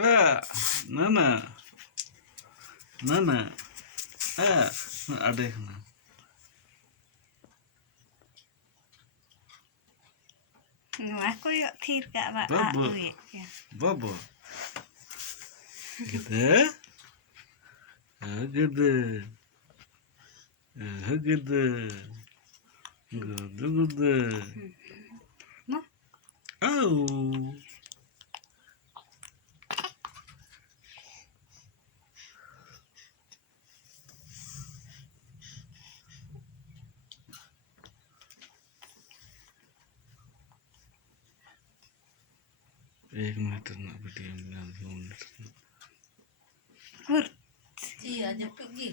Nana, Nana, ada yang mana? Aku yuk tidak pak Bobo, bobo, gitu, gitu, gitu, gitu, Mah, oh. एक मिनट ना बेटी kur. Iya, aja pergi.